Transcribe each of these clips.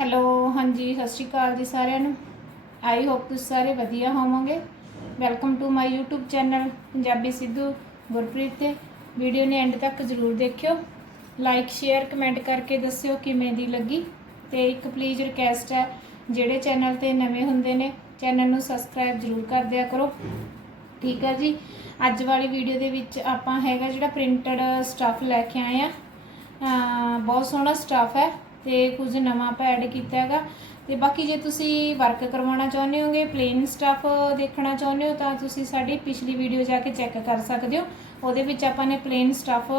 Hello, ਹਾਂਜੀ, ਸਤਿ ਸ਼੍ਰੀ ਅਕਾਲ ਜੀ ਸਾਰਿਆਂ ਨੂੰ। ਆਈ ਹੋਪ ਤੁਸੀਂ ਸਾਰੇ ਵਧੀਆ ਹੋਵੋਗੇ। Welcome to my YouTube channel Punjabi Sidhu Gurpreet ਤੇ। ਵੀਡੀਓ ਨੇ ਐਂਡ ਤੱਕ ਜ਼ਰੂਰ ਦੇਖਿਓ। ਲਾਈਕ ਸ਼ੇਅਰ ਕਮੈਂਟ ਕਰਕੇ ਦੱਸਿਓ ਕਿਵੇਂ ਦੀ ਲੱਗੀ। ਤੇ ਇੱਕ ਪਲੀਜ਼ ਰਿਕਵੈਸਟ ਹੈ, ਜਿਹੜੇ ਚੈਨਲ ਤੇ ਨਵੇਂ ਹੁੰਦੇ ਨੇ ਚੈਨਲ ਨੂੰ ਸਬਸਕ੍ਰਾਈਬ ਜ਼ਰੂਰ ਕਰ ਦਿਆ ਕਰੋ। ਠੀਕ ਹੈ ਜੀ? ਅੱਜ ਵਾਲੀ ਵੀਡੀਓ ਦੇ ਵਿੱਚ ਆਪਾਂ ਹੈਗਾ ਜਿਹੜਾ ਪ੍ਰਿੰਟਡ ਸਟੱਫ ਲੈ ਕੇ ਆਏ ਆ ਬਹੁਤ ਸੋਹਣਾ ਸਟੱਫ ਹੈ। ਤੇ ਕੁਝ ਨਵਾਂ ਆਪਾਂ ਐਡ ਕੀਤਾ ਹੈਗਾ। ਤੇ ਬਾਕੀ ਜੇ ਤੁਸੀਂ ਵਰਕ ਕਰਵਾਉਣਾ ਚਾਹੁੰਦੇ ਹੋਗੇ ਪਲੇਨ ਸਟੱਫ ਦੇਖਣਾ ਚਾਹੁੰਦੇ ਹੋ, ਤਾਂ ਤੁਸੀਂ ਸਾਡੀ ਪਿਛਲੀ ਵੀਡੀਓ ਜਾ ਕੇ ਚੈੱਕ ਕਰ ਸਕਦੇ ਹੋ। ਉਹਦੇ ਵਿੱਚ ਆਪਾਂ ਨੇ ਪਲੇਨ ਸਟੱਫ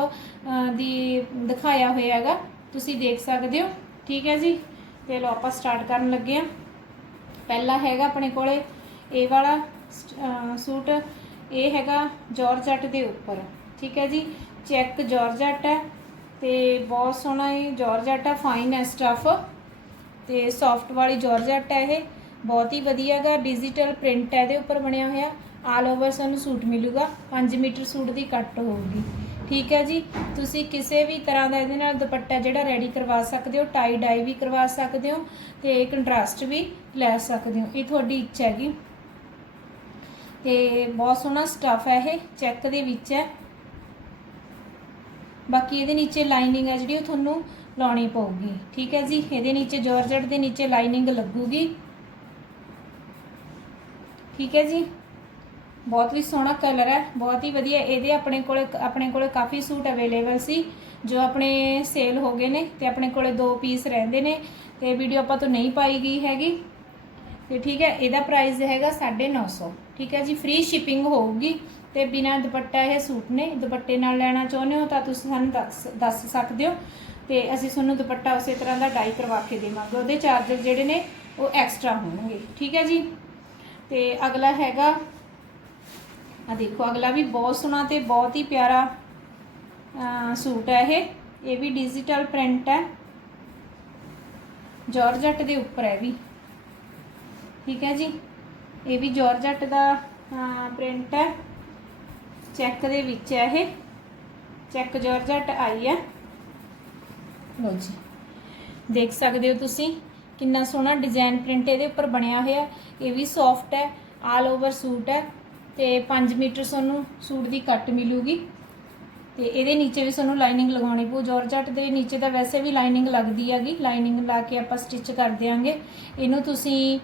ਦੀ ਦਿਖਾਇਆ ਹੋਇਆ ਹੈਗਾ। ਤੁਸੀਂ ਦੇਖ ਸਕਦੇ ਹੋ। ਠੀਕ ਹੈ ਜੀ? ਤੇ ਲੋ ਆਪਾਂ ਸਟਾਰਟ ਕਰਨ ਲੱਗੇ ਆ ਪਹਿਲਾ ਹੈਗਾ ਆਪਣੇ ਕੋਲੇ ਇਹ ਵਾਲਾ ਸੂਟ। ਇਹ ਹੈਗਾ ਜਾਰਜਟ ਦੇ ਉੱਪਰ। ਠੀਕ ਹੈ ਜੀ? ਚੈੱਕ ਜਾਰਜਟ ਹੈ। ਤੇ ਬਹੁਤ ਸੋਹਣਾ ਇਹ ਜਾਰਜਟ ਹੈ ਫਾਈਨ ਹੈ ਸਟਫ ਤੇ ਸੌਫਟ ਵਾਲੀ ਜਾਰਜਟ ਹੈ ਇਹ। ਬਹੁਤ ਹੀ ਵਧੀਆ ਹੈਗਾ ਡਿਜੀਟਲ ਪ੍ਰਿੰਟ ਹੈ ਇਹਦੇ ਉੱਪਰ ਬਣਿਆ ਹੋਇਆ। ਆਲ ਓਵਰ ਸਾਨੂੰ ਸੂਟ ਮਿਲੂਗਾ। 5 ਮੀਟਰ ਸੂਟ ਦੀ ਕੱਟ ਹੋਊਗੀ। ਠੀਕ ਹੈ ਜੀ? ਤੁਸੀਂ ਕਿਸੇ ਵੀ ਤਰ੍ਹਾਂ ਦਾ ਇਹਦੇ ਨਾਲ ਦੁਪੱਟਾ ਜਿਹੜਾ ਰੈਡੀ ਕਰਵਾ ਸਕਦੇ ਹੋ ਟਾਈ ਡਾਈ ਵੀ ਕਰਵਾ ਸਕਦੇ ਹੋ ਤੇ ਕੰਟਰਾਸਟ ਵੀ ਲੈ ਸਕਦੇ ਹੋ। ਇਹ ਤੁਹਾਡੀ ਇੱਛਾ ਹੈਗੀ। ਤੇ ਬਹੁਤ ਸੋਹਣਾ ਸਟਫ ਹੈ ਇਹ। ਚੈੱਕ ਦੇ ਵਿੱਚ ਹੈ। ਬਾਕੀ ਇਹਦੇ ਨੀਚੇ ਲਾਈਨਿੰਗ ਹੈ ਜਿਹੜੀ ਉਹ ਤੁਹਾਨੂੰ ਲਾਉਣੀ ਪਊਗੀ। ਠੀਕ ਹੈ ਜੀ? ਇਹਦੇ ਨੀਚੇ ਜਾਰਜਟ ਦੇ ਨੀਚੇ ਲਾਈਨਿੰਗ ਲੱਗੂਗੀ। ਠੀਕ ਹੈ ਜੀ? ਬਹੁਤ ਹੀ ਸੋਹਣਾ ਕਲਰ ਹੈ। ਬਹੁਤ ਹੀ ਵਧੀਆ। ਇਹਦੇ ਆਪਣੇ ਕੋਲੇ ਆਪਣੇ ਕੋਲੇ ਕਾਫੀ ਸੂਟ ਅਵੇਲੇਬਲ ਸੀ, ਜੋ ਆਪਣੇ ਸੇਲ ਹੋ ਗਏ ਨੇ ਤੇ ਆਪਣੇ ਕੋਲੇ ਦੋ ਪੀਸ ਰਹਿੰਦੇ ਨੇ। ਤੇ ਵੀਡੀਓ ਆਪਾਂ ਤੋਂ ਨਹੀਂ ਪਾਈ ਗਈ ਹੈਗੀ। ਤੇ ਠੀਕ ਹੈ, ਇਹਦਾ ਪ੍ਰਾਈਸ ਹੈਗਾ 950 ਠੀਕ ਹੈ ਜੀ? ਫ੍ਰੀ ਸ਼ਿਪਿੰਗ ਹੋਊਗੀ। ਤੇ ਬਿਨਾਂ ਦੁਪੱਟਾ ਇਹ ਸੂਟ ਨੇ, ਦੁਪੱਟੇ ਨਾਲ ਲੈਣਾ ਚਾਹੁੰਦੇ ਹੋ ਤਾਂ ਤੁਸੀਂ ਸਾਨੂੰ ਦੱਸ ਦੱਸ ਸਕਦੇ ਹੋ। ਤੇ ਅਸੀਂ ਤੁਹਾਨੂੰ ਦੁਪੱਟਾ ਉਸੇ ਤਰ੍ਹਾਂ ਦਾ ਡਾਈ ਕਰਵਾ ਕੇ ਦੇਵਾਂਗੇ। ਉਹਦੇ ਚਾਰਜਰ ਜਿਹੜੇ ਨੇ, ਉਹ ਐਕਸਟਰਾ ਹੋਣਗੇ। ਠੀਕ ਹੈ ਜੀ? ਤੇ ਅਗਲਾ ਹੈਗਾ ਆ ਦੇਖੋ, ਅਗਲਾ ਵੀ ਬਹੁਤ ਸੋਹਣਾ ਤੇ ਬਹੁਤ ਹੀ ਪਿਆਰਾ ਸੂਟ ਹੈ ਇਹ। ਇਹ ਵੀ ਡਿਜੀਟਲ ਪ੍ਰਿੰਟ ਹੈ। ਜਾਰਜਟ ਦੇ ਉੱਪਰ ਹੈ ਵੀ। ਠੀਕ ਹੈ ਜੀ? ਇਹ ਵੀ ਜਾਰਜਟ ਦਾ ਪ੍ਰਿੰਟ ਹੈ। ਚੈੱਕ ਦੇ ਵਿੱਚ ਹੈ ਇਹ। ਚੈੱਕ ਜਾਰਜਟ ਆਈ ਹੈ ਲੋ ਜੀ। ਦੇਖ ਸਕਦੇ ਹੋ ਤੁਸੀਂ ਕਿੰਨਾ ਸੋਹਣਾ ਡਿਜ਼ਾਈਨ ਪ੍ਰਿੰਟ ਇਹਦੇ ਉੱਪਰ ਬਣਿਆ ਹੋਇਆ। ਇਹ ਵੀ ਸੌਫਟ ਹੈ ਆਲ ਓਵਰ ਸੂਟ ਹੈ ਤੇ 5 ਮੀਟਰ ਤੁਹਾਨੂੰ ਸੂਟ ਦੀ ਕੱਟ ਮਿਲੂਗੀ। ਤੇ ਇਹਦੇ ਨੀਚੇ ਵੀ ਤੁਹਾਨੂੰ ਲਾਈਨਿੰਗ ਲਗਾਉਣੀ ਪਊ। ਜਾਰਜਟ ਦੇ ਨੀਚੇ ਤਾਂ ਵੈਸੇ ਵੀ ਲਾਈਨਿੰਗ ਲੱਗਦੀ ਹੈਗੀ। ਲਾਈਨਿੰਗ ਲਾ ਕੇ ਆਪਾਂ ਸਟਿਚ ਕਰ ਦਿਆਂਗੇ। ਇਹਨੂੰ ਤੁਸੀਂ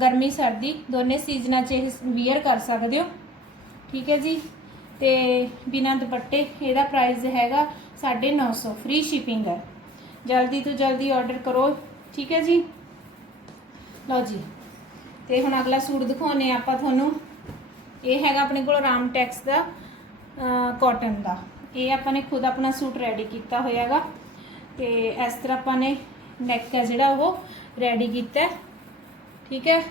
ਗਰਮੀ, ਸਰਦੀ ਦੋਨੇ ਸੀਜ਼ਨਾਂ 'ਚ ਇਹ ਵੀਅਰ ਕਰ ਸਕਦੇ ਹੋ। ਠੀਕ ਹੈ ਜੀ? ਤੇ ਬਿਨਾਂ ਦੁਪੱਟੇ ਇਹਦਾ ਪ੍ਰਾਈਸ ਹੈਗਾ 950 ਫ੍ਰੀ ਸ਼ਿਪਿੰਗ ਹੈ। ਜਲਦੀ ਤੋਂ ਜਲਦੀ ਆਰਡਰ ਕਰੋ, ਠੀਕ ਹੈ ਜੀ? ਲਓ ਜੀ, ਤੇ ਹੁਣ ਅਗਲਾ ਸੂਟ ਦਿਖਾਉਨੇ ਆ ਆਪਾਂ ਤੁਹਾਨੂੰ। ਇਹ ਹੈਗਾ ਆਪਣੇ ਕੋਲ ਰਾਮਟੈਕਸ ਦਾ ਕਾਟਨ ਦਾ। ਇਹ ਆਪਾਂ ਨੇ ਖੁਦ ਆਪਣਾ ਸੂਟ ਰੈਡੀ ਕੀਤਾ ਹੋਇਆ ਹੈਗਾ। ਤੇ ਇਸ ਤਰ੍ਹਾਂ ਆਪਾਂ ਨੇ ਨੈਕ ਹੈ ਜਿਹੜਾ ਉਹ ਰੈਡੀ ਕੀਤਾ ਠੀਕ ਹੈ?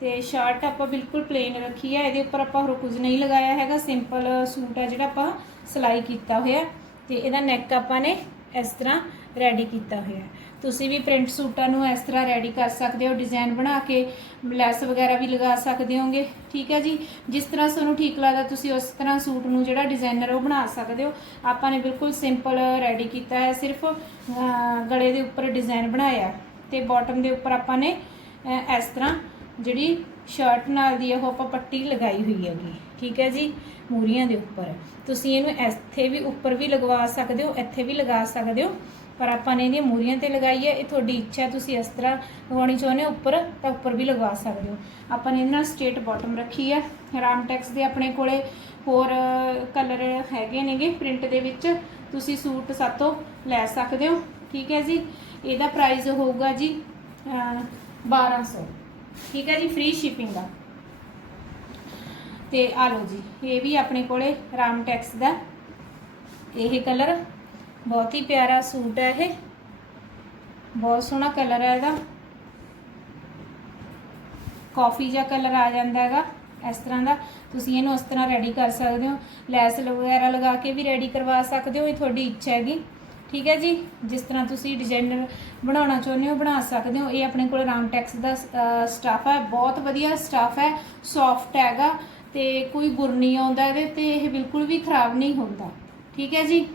ਤੇ ਸ਼ਰਟ ਆਪਾਂ ਬਿਲਕੁਲ ਪਲੇਨ ਰੱਖੀ ਹੈ, ਇਹਦੇ ਉੱਪਰ ਆਪਾਂ ਹੋਰ ਕੁਝ ਨਹੀਂ ਲਗਾਇਆ ਹੈਗਾ ਸਿੰਪਲ ਸੂਟ ਹੈ ਜਿਹੜਾ ਆਪਾਂ ਸਿਲਾਈ ਕੀਤਾ ਹੋਇਆ ਤੇ ਇਹਦਾ ਨੈਕ ਆਪਾਂ ਨੇ ਇਸ ਤਰ੍ਹਾਂ ਰੈਡੀ ਕੀਤਾ ਹੋਇਆ ਤੁਸੀਂ ਵੀ ਪ੍ਰਿੰਟ ਸੂਟਾਂ ਨੂੰ ਇਸ ਤਰ੍ਹਾਂ ਰੈਡੀ ਕਰ ਸਕਦੇ ਹੋ ਡਿਜ਼ਾਈਨ ਬਣਾ ਕੇ ਲੈਸ ਵਗੈਰਾ ਵੀ ਲਗਾ ਸਕਦੇ ਹੋਗੇ, ਠੀਕ ਹੈ ਜੀ? ਜਿਸ ਤਰ੍ਹਾਂ ਤੁਹਾਨੂੰ ਠੀਕ ਲੱਗਦਾ, ਤੁਸੀਂ ਉਸ ਤਰ੍ਹਾਂ ਸੂਟ ਨੂੰ ਜਿਹੜਾ ਡਿਜ਼ਾਈਨਰ ਉਹ ਬਣਾ ਸਕਦੇ ਹੋ। ਆਪਾਂ ਨੇ ਬਿਲਕੁਲ ਸਿੰਪਲ ਰੈਡੀ ਕੀਤਾ ਹੈ, ਸਿਰਫ ਗਲੇ ਦੇ ਉੱਪਰ ਡਿਜ਼ਾਈਨ ਬਣਾਇਆ ਤੇ ਬਾਟਮ ਦੇ ਉੱਪਰ ਆਪਾਂ ਨੇ ਇਸ ਤਰ੍ਹਾਂ ਜਿਹੜੀ ਸ਼ਰਟ ਨਾਲ ਦੀ ਉਹ ਆਪਾਂ ਪੱਟੀ ਲਗਾਈ ਹੋਈ ਹੈਗੀ ਠੀਕ ਹੈ ਜੀ ਮੂਰੀਆਂ ਦੇ ਉੱਪਰ। ਤੁਸੀਂ ਇਹਨੂੰ ਇੱਥੇ ਵੀ ਉੱਪਰ ਵੀ ਲਗਵਾ ਸਕਦੇ ਹੋ ਇੱਥੇ ਵੀ ਲਗਾ ਸਕਦੇ ਹੋ ਪਰ ਆਪਾਂ ਨੇ ਇਹਦੀਆਂ ਮੂਰੀਆਂ ਤੇ ਲਗਾਈ ਹੈ ਇਹ ਤੁਹਾਡੀ ਇੱਛਾ ਤੁਸੀਂ ਇਸ ਤਰ੍ਹਾਂ ਲਗਾਉਣੀ ਚਾਹੁੰਦੇ ਹੋ ਉੱਪਰ ਤਾਂ ਉੱਪਰ ਵੀ ਲਗਵਾ ਸਕਦੇ ਹੋ। ਆਪਾਂ ਨੇ ਇਹਦੇ ਨਾਲ ਸਟੇਟ ਬਾਟਮ ਰੱਖੀ ਹੈ ਰਾਮਟੈਕਸ ਦੇ ਆਪਣੇ ਕੋਲੇ ਹੋਰ ਕਲਰ ਹੈਗੇ ਨੇਗੇ ਪ੍ਰਿੰਟ ਦੇ ਵਿੱਚ ਤੁਸੀਂ ਸੂਟ ਸਾਤੋਂ ਲੈ ਸਕਦੇ ਹੋ ਠੀਕ ਹੈ ਜੀ। ਇਹਦਾ ਪ੍ਰਾਈਸ ਹੋਊਗਾ ਜੀ ਅਹ, 1200 ਠੀਕ ਹੈ ਜੀ ਫ੍ਰੀ ਸ਼ਿਪਿੰਗ ਦਾ। ਤੇ ਆ ਲਓ ਜੀ, ਇਹ ਵੀ ਆਪਣੇ ਕੋਲੇ ਰਾਮਟੈਕਸ ਦਾ। ਇਹ ਕਲਰ ਬਹੁਤ ਹੀ ਪਿਆਰਾ ਸੂਟ ਹੈ ਇਹ। ਬਹੁਤ ਸੋਹਣਾ ਕਲਰ ਹੈ ਇਹਦਾ। ਕਾਫੀ ਜਿਹਾ ਕਲਰ ਆ ਜਾਂਦਾ ਹੈਗਾ ਇਸ ਤਰ੍ਹਾਂ ਦਾ। ਤੁਸੀਂ ਇਹਨੂੰ ਇਸ ਤਰ੍ਹਾਂ ਰੈਡੀ ਕਰ ਸਕਦੇ ਹੋ। ਲੈਸ ਵਗੈਰਾ ਲਗਾ ਕੇ ਵੀ ਰੈਡੀ ਕਰਵਾ ਸਕਦੇ ਹੋ, ਇਹ ਤੁਹਾਡੀ ਇੱਛਾ ਹੈਗੀ। ਠੀਕ ਹੈ ਜੀ? ਜਿਸ ਤਰ੍ਹਾਂ ਤੁਸੀਂ ਡਿਜ਼ਾਈਨਰ ਬਣਾਉਣਾ ਚਾਹੁੰਦੇ ਹੋ, ਬਣਾ ਸਕਦੇ ਹੋ। ਇਹ ਆਪਣੇ ਕੋਲ ਰਾਮ ਟੈਕਸ ਦਾ ਸਟਾਫ ਹੈ। ਬਹੁਤ ਵਧੀਆ ਸਟਾਫ ਹੈ। ਸੌਫਟ ਹੈਗਾ ਤੇ ਕੋਈ ਗੁਰ ਨਹੀਂ ਆਉਂਦਾ ਇਹਦੇ ਤੇ, ਇਹ ਬਿਲਕੁਲ ਵੀ ਖਰਾਬ ਨਹੀਂ ਹੁੰਦਾ। ਠੀਕ ਹੈ ਜੀ?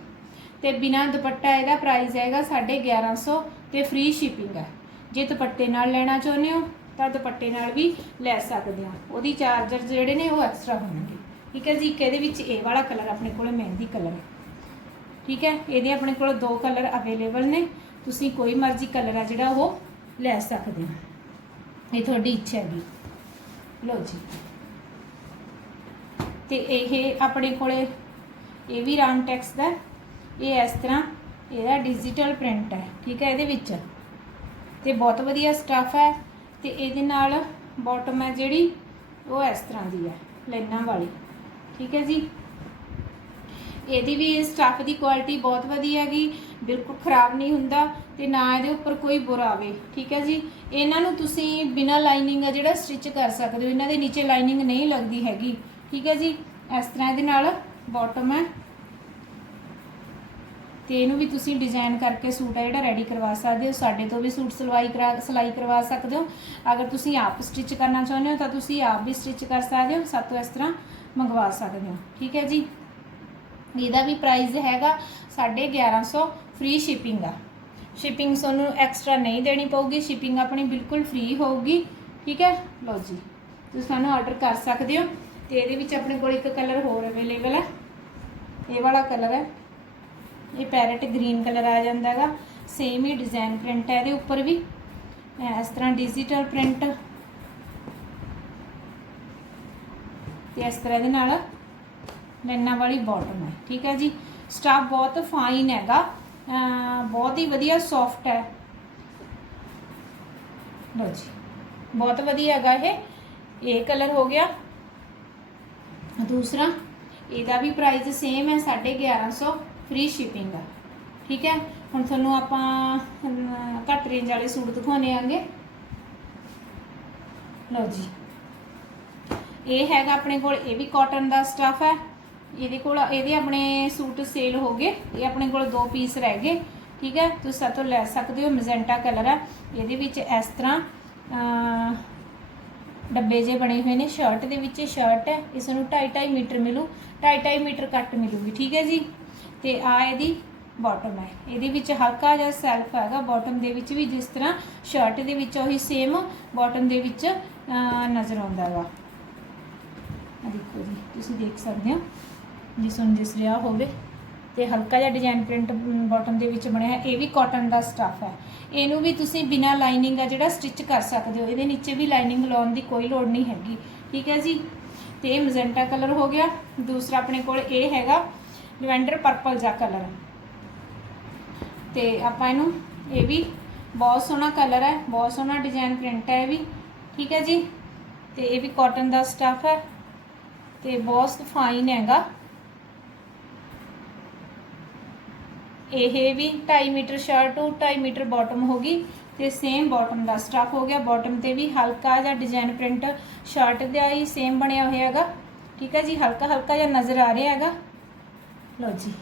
ਤੇ ਬਿਨਾ ਦੁਪੱਟਾ ਇਹਦਾ ਪ੍ਰਾਈਸ ਹੈਗਾ 1150 ਤੇ ਫ੍ਰੀ ਸ਼ਿਪਿੰਗ ਹੈ। ਜੇ ਦੁਪੱਟੇ ਨਾਲ ਲੈਣਾ ਚਾਹੁੰਦੇ ਹੋ, ਤਾਂ ਦੁਪੱਟੇ ਨਾਲ ਵੀ ਲੈ ਸਕਦੇ ਆ ਉਹਦੀ ਚਾਰਜਰ ਜਿਹੜੇ ਨੇ, ਉਹ ਐਕਸਟਰਾ ਹੋਣਗੇ। ਠੀਕ ਹੈ ਜੀ? ਇੱਕ ਇਹਦੇ ਵਿੱਚ ਇਹ ਵਾਲਾ ਕਲਰ ਆਪਣੇ ਕੋਲ ਮਹਿੰਦੀ ਕਲਰ ਹੈ। ਠੀਕ ਹੈ? ਇਹਦੇ ਆਪਣੇ ਕੋਲ ਦੋ ਕਲਰ ਅਵੇਲੇਬਲ ਨੇ। ਤੁਸੀਂ ਕੋਈ ਮਰਜ਼ੀ ਕਲਰ ਆ ਜਿਹੜਾ ਉਹ ਲੈ ਸਕਦੇ ਹੋ। ਇਹ ਤੁਹਾਡੀ ਇੱਛਾ ਹੈਗੀ। ਲਓ ਜੀ। ਤੇ ਇਹ ਆਪਣੇ ਕੋਲੇ, ਇਹ ਵੀ ਰਾਮ ਟੈਕਸ ਦਾ ਇਹ ਇਸ ਤਰ੍ਹਾਂ ਇਹਦਾ ਡਿਜੀਟਲ ਪ੍ਰਿੰਟ ਹੈ। ਠੀਕ ਹੈ? ਇਹਦੇ ਵਿੱਚ। ਤੇ ਬਹੁਤ ਵਧੀਆ ਸਟੱਫ ਹੈ। ਤੇ ਇਹਦੇ ਨਾਲ ਬਾਟਮ ਹੈ ਜਿਹੜੀ, ਉਹ ਇਸ ਤਰ੍ਹਾਂ ਦੀ ਹੈ। ਲਾਈਨਾਂ ਵਾਲੀ। ਠੀਕ ਹੈ ਜੀ? ਇਹਦੀ ਵੀ ਸਟੱਫ ਦੀ ਕੁਆਲਿਟੀ ਬਹੁਤ ਵਧੀਆ ਹੈਗੀ, ਬਿਲਕੁਲ ਖਰਾਬ ਨਹੀਂ ਹੁੰਦਾ ਤੇ ਨਾ ਇਹਦੇ ਉੱਪਰ ਕੋਈ ਬੁਰਾ ਆਵੇ, ਠੀਕ ਹੈ ਜੀ? ਇਹਨਾਂ ਨੂੰ ਤੁਸੀਂ ਬਿਨਾ ਲਾਈਨਿੰਗ ਆ ਜਿਹੜਾ ਸਟਿਚ ਕਰ ਸਕਦੇ ਹੋ, ਇਹਨਾਂ ਦੇ ਨੀਚੇ ਲਾਈਨਿੰਗ ਨਹੀਂ ਲੱਗਦੀ ਹੈਗੀ, ਠੀਕ ਹੈ ਜੀ? ਇਸ ਤਰ੍ਹਾਂ ਇਹਦੇ ਨਾਲ ਬਾਟਮ ਹੈ। ਤੇ ਇਹਨੂੰ ਵੀ ਤੁਸੀਂ ਡਿਜ਼ਾਈਨ ਕਰਕੇ ਸੂਟ ਆ ਜਿਹੜਾ ਰੈਡੀ ਕਰਵਾ ਸਕਦੇ ਹੋ, ਸਾਡੇ ਤੋਂ ਵੀ ਸੂਟ ਸਿਲਵਾਈ ਕਰਾ, ਸਿਲਾਈ ਕਰਵਾ ਸਕਦੇ ਹੋ। ਅਗਰ ਤੁਸੀਂ ਆਪ ਸਟਿਚ ਕਰਨਾ ਚਾਹੁੰਦੇ ਹੋ ਤਾਂ ਤੁਸੀਂ ਆਪ ਵੀ ਸਟਿਚ ਕਰ ਸਕਦੇ ਹੋ, ਸਾਤੋਂ ਇਸ ਤਰ੍ਹਾਂ ਮੰਗਵਾ ਸਕਦੇ ਹੋ, ਠੀਕ ਹੈ ਜੀ? ਇਹਦਾ ਵੀ ਪ੍ਰਾਈਸ ਹੈਗਾ 1150 ਫ੍ਰੀ ਸ਼ਿਪਿੰਗ ਆ। ਸ਼ਿਪਿੰਗ ਤੁਹਾਨੂੰ ਐਕਸਟਰਾ ਨਹੀਂ ਦੇਣੀ ਪਊਗੀ ਸ਼ਿਪਿੰਗ ਆਪਣੀ ਬਿਲਕੁਲ ਫ੍ਰੀ ਹੋਊਗੀ, ਠੀਕ ਹੈ? ਲਓ ਜੀ, ਤੁਸੀਂ ਸਾਨੂੰ ਆਰਡਰ ਕਰ ਸਕਦੇ ਹੋ ਤੇ ਇਹਦੇ ਵਿੱਚ ਆਪਣੇ ਕੋਲ ਇੱਕ ਕਲਰ ਹੋਰ ਅਵੇਲੇਬਲ ਹੈ ਇਹ ਵਾਲਾ ਕਲਰ ਹੈ ਇਹ ਪੈਰਟ ਗ੍ਰੀਨ ਕਲਰ ਆ ਜਾਂਦਾ ਹੈਗਾ। ਸੇਮ ਹੀ ਡਿਜ਼ਾਈਨ ਪ੍ਰਿੰਟ ਹੈ ਇਹਦੇ ਉੱਪਰ ਵੀ। ਇਸ ਤਰ੍ਹਾਂ ਡਿਜੀਟਲ ਪ੍ਰਿੰਟ ਤੇ ਇਸ ਤਰ੍ਹਾਂ ਇਹਦੇ ਨਾਲ ਲੈਣਾ ਵਾਲੀ ਬਾਟਮ ਹੈ, ਠੀਕ ਹੈ ਜੀ? ਸਟਾਫ ਬਹੁਤ ਫਾਈਨ ਹੈਗਾ ਬਹੁਤ ਹੀ ਵਧੀਆ ਸੌਫਟ ਹੈ। ਲਓ ਜੀ, ਬਹੁਤ ਵਧੀਆ ਹੈਗਾ ਇਹ। ਇਹ ਕਲਰ ਹੋ ਗਿਆ। ਦੂਸਰਾ, ਇਹਦਾ ਵੀ ਪ੍ਰਾਈਸ ਸੇਮ ਹੈ 1150 ਫ੍ਰੀ ਸ਼ਿਪਿੰਗ ਆ ਠੀਕ ਹੈ? ਹੁਣ ਤੁਹਾਨੂੰ ਆਪਾਂ ਘੱਟ ਰੇਂਜ ਵਾਲੇ ਸੂਟ ਦਿਖਾਉਣੇ ਆਂਗੇ। ਲਓ ਜੀ। ਇਹ ਹੈਗਾ ਆਪਣੇ ਕੋਲ, ਇਹ ਵੀ ਕਾਟਨ ਦਾ ਸਟਫ ਹੈ। ਇਹਦੇ ਕੋਲ ਇਹਦੇ ਆਪਣੇ ਸੂਟ ਸੇਲ ਹੋ ਗਏ। ਇਹ ਆਪਣੇ ਕੋਲ ਦੋ ਪੀਸ ਰਹਿ ਗਏ। ਠੀਕ ਹੈ? ਤੁਸੀਂ ਸਾਤੋਂ ਲੈ ਸਕਦੇ ਹੋ। ਮੈਜੈਂਟਾ ਕਲਰ ਹੈ ਇਹਦੇ ਵਿੱਚ ਇਸ ਤਰ੍ਹਾਂ ਡੱਬੇ ਜੇ ਬਣੇ ਹੋਏ ਨੇ। ਸ਼ਰਟ ਦੇ ਵਿੱਚ ਸ਼ਰਟ ਹੈ। ਇਸ ਨੂੰ 2.5 ਮੀਟਰ ਮਿਲੂ। 2.5 ਮੀਟਰ ਕੱਟ ਮਿਲੂਗੀ। ਠੀਕ ਹੈ ਜੀ? ਤੇ ਆ ਇਹਦੀ ਬਾਟਮ ਹੈ। ਇਹਦੇ ਵਿੱਚ ਹਲਕਾ ਜਿਹਾ ਸੈਲਫ ਹੈਗਾ। ਬਾਟਮ ਦੇ ਵਿੱਚ ਵੀ ਜਿਸ ਤਰ੍ਹਾਂ ਸ਼ਰਟ ਦੇ ਵਿੱਚ ਉਹੀ ਸੇਮ ਬਾਟਮ ਦੇ ਵਿੱਚ ਨਜ਼ਰ ਆਉਂਦਾ ਹੈਗਾ। ਦੇਖੋ ਜੀ। ਤੁਸੀਂ ਦੇਖ ਸਕਦੇ ਹੋ। ਜਿਸ ਨੂੰ ਦਿਸ ਰਿਹਾ ਹੋਵੇ ਤੇ ਹਲਕਾ ਜਿਹਾ ਡਿਜ਼ਾਈਨ ਪ੍ਰਿੰਟ ਬਾਟਮ ਦੇ ਵਿੱਚ ਬਣਿਆ ਹੈ, ਇਹ ਵੀ ਕਾਟਨ ਦਾ ਸਟੱਫ ਹੈ। ਇਹਨੂੰ ਵੀ ਤੁਸੀਂ ਬਿਨਾ ਲਾਈਨਿੰਗ ਆ ਜਿਹੜਾ ਸਟਿਚ ਕਰ ਸਕਦੇ ਹੋ, ਇਹਦੇ ਨੀਚੇ ਵੀ ਲਾਈਨਿੰਗ ਲਾਉਣ ਦੀ ਕੋਈ ਲੋੜ ਨਹੀਂ ਹੈਗੀ। ਠੀਕ ਹੈ ਜੀ? ਤੇ ਇਹ ਮੈਜੈਂਟਾ ਕਲਰ ਹੋ ਗਿਆ। ਦੂਸਰਾ ਆਪਣੇ ਕੋਲ ਇਹ ਹੈਗਾ ਲਵੈਂਡਰ ਪਰਪਲ ਜਾਂ ਕਲਰ ਤੇ ਆਪਾਂ ਇਹਨੂੰ, ਇਹ ਵੀ ਬਹੁਤ ਸੋਹਣਾ ਕਲਰ ਹੈ, ਬਹੁਤ ਸੋਹਣਾ ਡਿਜ਼ਾਈਨ ਪ੍ਰਿੰਟ ਹੈ ਇਹ ਵੀ। ਠੀਕ ਹੈ ਜੀ? ਤੇ ਇਹ ਵੀ ਕਾਟਨ ਦਾ ਸਟੱਫ ਹੈ। ਤੇ ਬਹੁਤ ਫਾਈਨ ਹੈਗਾ। ਇਹ ਵੀ 2.5 ਮੀਟਰ ਸ਼ਰਟ ਤੋਂ 2.5 ਮੀਟਰ ਬਾਟਮ ਹੋਗੀ ਤੇ ਸੇਮ ਬਾਟਮ ਦਾ ਸਟਫ ਹੋ ਗਿਆ। ਬਾਟਮ ਤੇ ਵੀ ਹਲਕਾ ਜਿਹਾ ਡਿਜ਼ਾਈਨ ਪ੍ਰਿੰਟ ਸ਼ਰਟ ਦਾ ਹੀ ਸੇਮ ਬਣਿਆ ਹੋਇਆ ਹੈਗਾ। ਠੀਕ ਹੈ ਜੀ ਹਲਕਾ ਹਲਕਾ ਜਿਹਾ ਨਜ਼ਰ ਆ ਰਿਹਾ ਹੈਗਾ। ਲਓ ਜੀ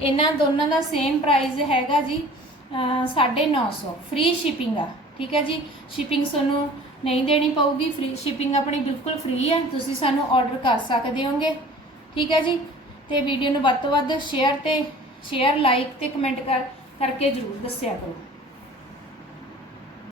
ਇਹਨਾਂ ਦੋਨਾਂ ਦਾ ਸੇਮ ਪ੍ਰਾਈਸ ਹੈਗਾ ਜੀ ਅਹ, 950 ਫ੍ਰੀ ਸ਼ਿਪਿੰਗ ਆ ਠੀਕ ਹੈ ਜੀ। ਸ਼ਿਪਿੰਗ ਤੁਹਾਨੂੰ ਨਹੀਂ ਦੇਣੀ ਪਊਗੀ। ਫ੍ਰੀ ਸ਼ਿਪਿੰਗ ਆਪਣੀ ਬਿਲਕੁਲ ਫ੍ਰੀ ਹੈ। ਤੁਸੀਂ ਸਾਨੂੰ ਆਰਡਰ ਕਰ ਸਕਦੇ ਹੋਗੇ। ਠੀਕ ਹੈ ਜੀ। ਤੇ ਵੀਡੀਓ ਨੂੰ ਵੱਧ ਤੋਂ ਵੱਧ ਸ਼ੇਅਰ ਤੇ ਸ਼ੇਅਰ ਲਾਈਕ ਤੇ ਕਮੈਂਟ ਕਰ ਕਰਕੇ ਜਰੂਰ ਦੱਸਿਆ ਕਰੋ।